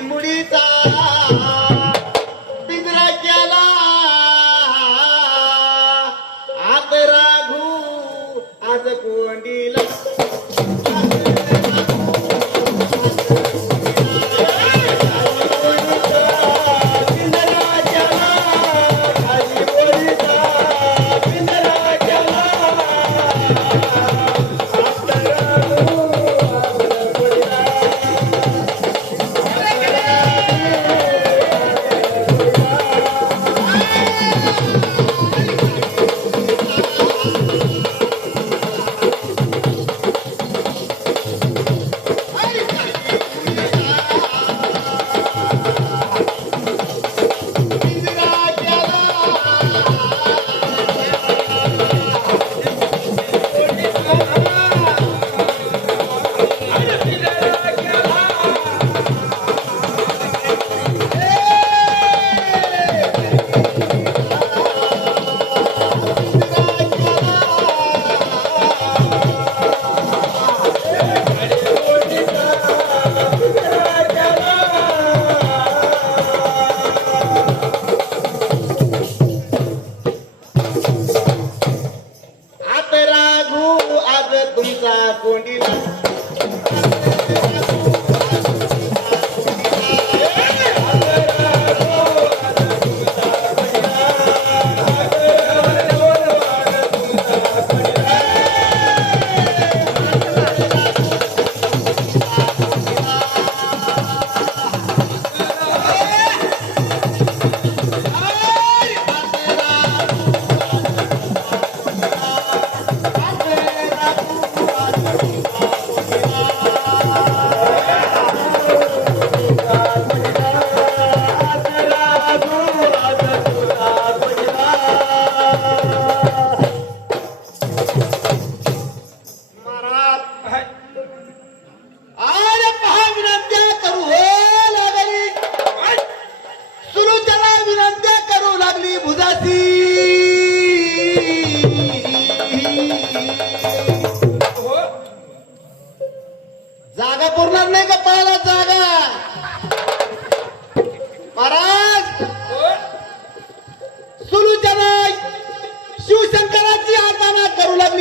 मुडीचा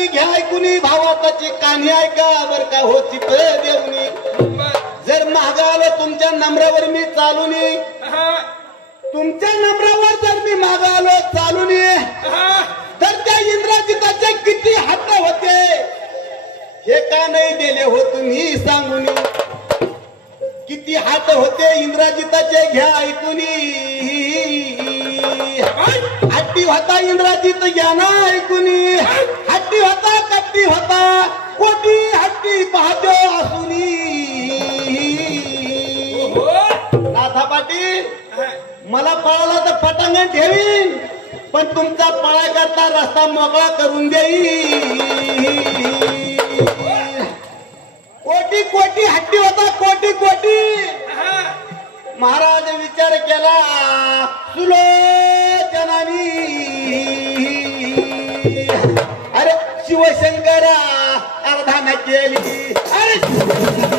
करू लागली घ्या ऐकूनी भावाची कान्ही ऐका बर का होती देवनी जर महाग आलो तुमच्या नम्रावर मी चालून. तुमच्या नम्रावर जर मी माग आलो चालून तर त्या इंद्रजिताचे किती हात होते? हे का नाही दिले हो तुम्ही सांगून? किती हात होते इंद्रजिताचे घ्या ऐकून. हट्टी होता इंद्रजित घ्या ना ऐकून. हट्टी होता कट्टी होता कोटी हट्टी पाहतो असूनी. नाथा पाटील मला पळाला तर पटांगण ठेवीन पण तुमचा पळा करता रस्ता मोकळा करून देईन. कोटी कोटी हट्टी होता कोटी कोटी. महाराज विचार केला सुलोचनानी. अर्धाना केली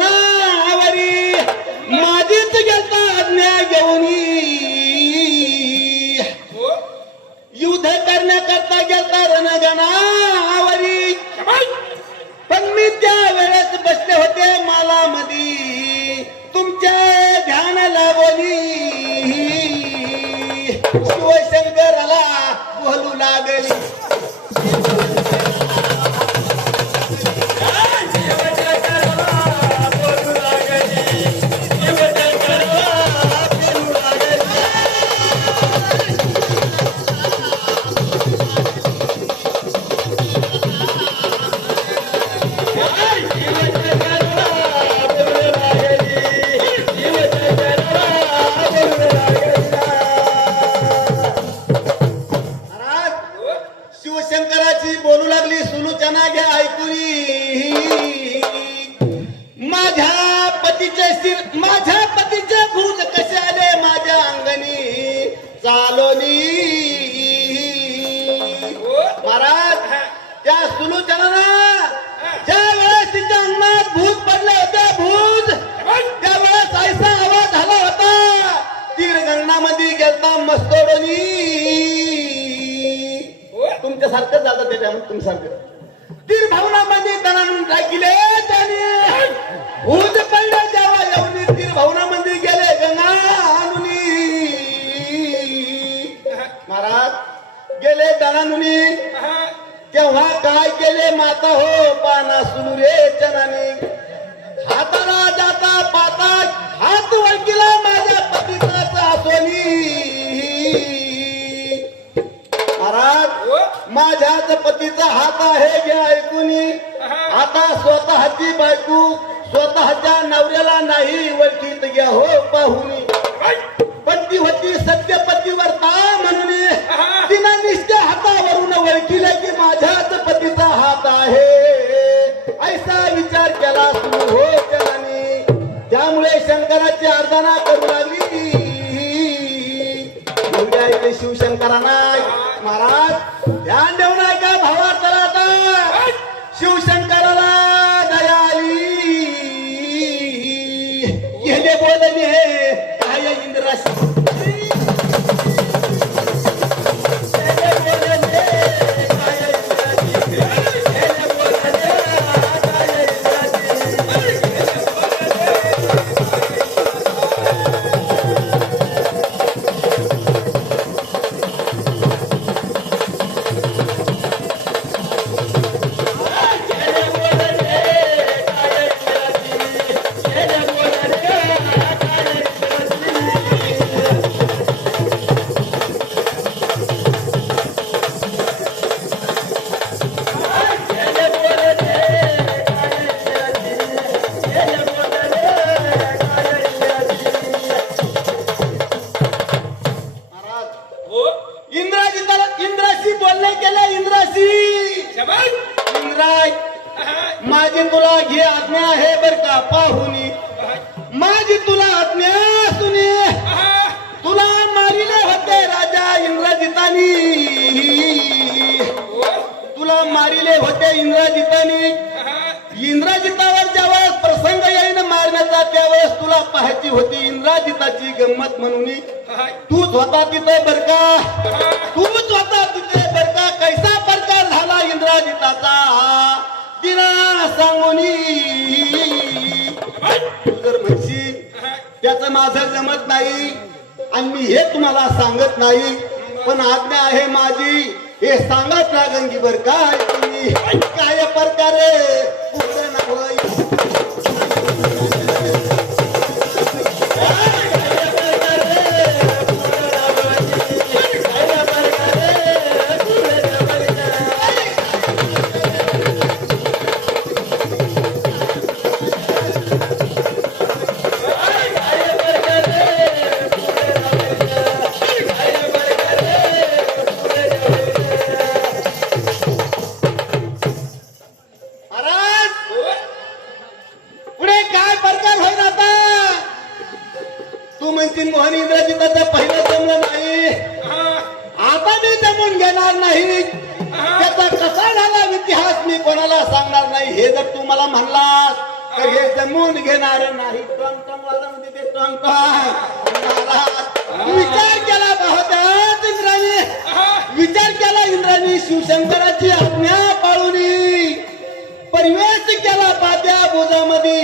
होता माझीच गेलता आज्ञा घेऊन. युद्ध करण्याकरता गेलता रणगणावरी पण मी त्या वेळेस बसले होते माला मधी तुमच्या ध्यान लागोनी शिवशंकराला बोलू लागली. ऐकताना घ्या ऐकून माझ्या पतीचे सिर माझ्या पतीचे भूल कसे आले माझ्या अंगणी? चालोनी महाराज त्या सुलूचना ज्या वेळेस तिच्या अंगणात भूत पडले होते भूत त्यावेळेस ऐसा आवाज झाला होता. तीर गंगणामध्ये गेलता मस्तोडोनी. तुमच्यासारखं जातं त्याच्यामध्ये तुमच्यासारखं. तीर भावनामध्ये दणानून टाकिले त्याने. भूत पडले जेव्हा येऊन तीरभवनामध्ये गेले. गंगा आणुनी महाराज गेले दनानुनी तेव्हा काय केले माता हो? पाना सुनू रे चनाने. हाताला जाता महाराज पतीचा हात आहे हे ऐकून. आता स्वतःची बायको स्वतःच्या नवऱ्याला नाही वळखीत घ्या हो पाहुणी. पण ती होती सत्यपतीवरता म्हणून तिला निश्चय हातावरून ओळखीला की माझ्याच पतीचा हात आहे. ऐसा विचार केला सुरू हो जनानी. त्यामुळे शंकराची आराधना करू लागली. शिवशंकरांना. महाराज ध्यान देऊ माझी तुला आज्ञा सुने. तुला मारिले होते राजा इंद्रजितानी तुला मारिले होते इंद्रजितानी इंद्रजितावर ज्यावेळेस प्रसंग येईन मारण्याचा त्यावेळेस तुला पाहायची होती इंद्रजिताची गंमत म्हणून. तू स्वतः तिथे बरका तू स्वतः तिथे बरका कैसा प्रकार झाला इंद्राजिताचा तिला सांगून त्याचं माझं जमत नाही. आणि मी हे तुम्हाला सांगत नाही पण आज्ञा आहे माझी. हे सांगत नांगी बर काय? तुम्ही काय प्रकारे. जमून नाही. त्याचा कसा झाला इतिहास मी कोणाला सांगणार नाही. हे जर तू मला म्हणलास तर हे जमून घेणार नाही. टॉंग टॉंग ते टॉंग विचार केला बहुतेक इंद्राने. विचार केला इंद्राने शिवशंकराची आज्ञा पाळून. परिवेश केला पात्या बोजामध्ये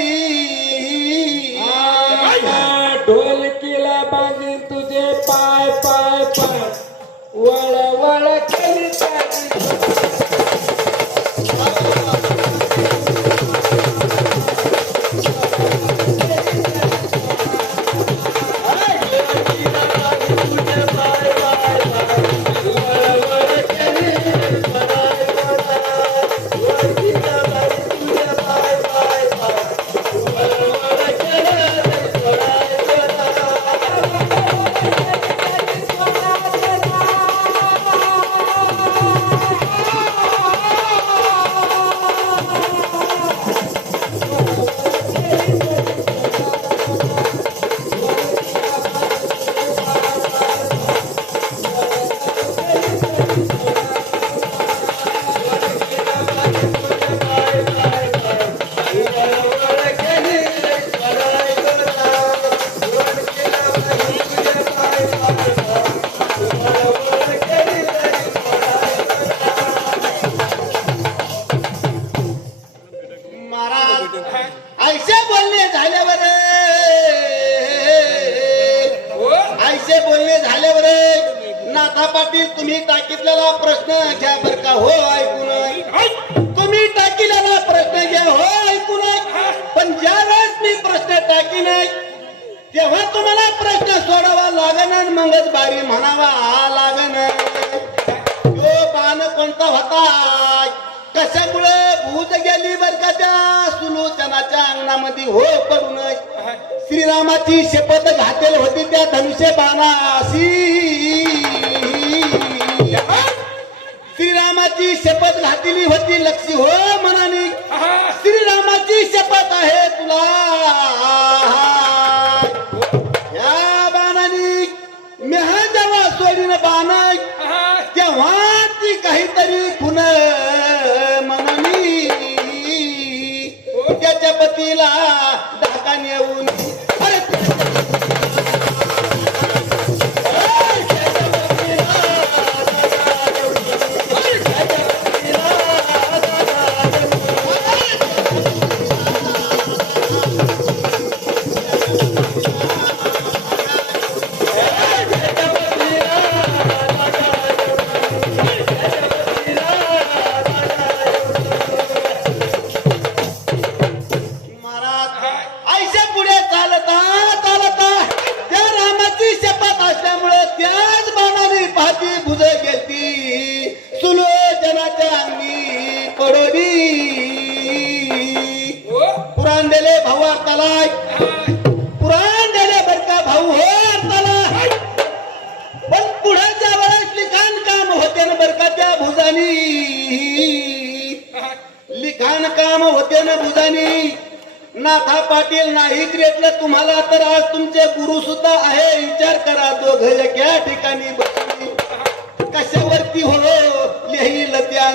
पाटील तुम्ही टाकीतलेला प्रश्न घ्या बर का. हो ऐकून तुम्ही टाकीलेला प्रश्न घ्या. हो ऐकून पण ज्या वेळेस मी प्रश्न टाकीन तेव्हा तुम्हाला प्रश्न सोडावा लागन मगच बारी म्हणावा लागन. यो बाण कोणता होता? कशामुळे भूत गेली बर का त्या सुलोचनाच्या अंगणामध्ये? हो पडून श्रीरामाची शपथ घातेल होती त्या धनुष्य बाणाशी श्रीरामाची शपथ घातली होती लक्षी हो मनाने. श्रीरामाची शपथ आहे तुला. या बाणाने मेहा जेव्हा सोडीन बाण तेव्हा ती काहीतरी खुन मनानी. त्याच्या पतीला धाका नेऊन भुजानी लिखाण काम होते ना भुजानी नाथा पाटील नाही ग्रेटलं तुम्हाला तर आज तुमचे गुरु सुद्धा आहे. विचार करा दोघ एका ठिकाणी बसली कशावरती हो लिहिल त्या.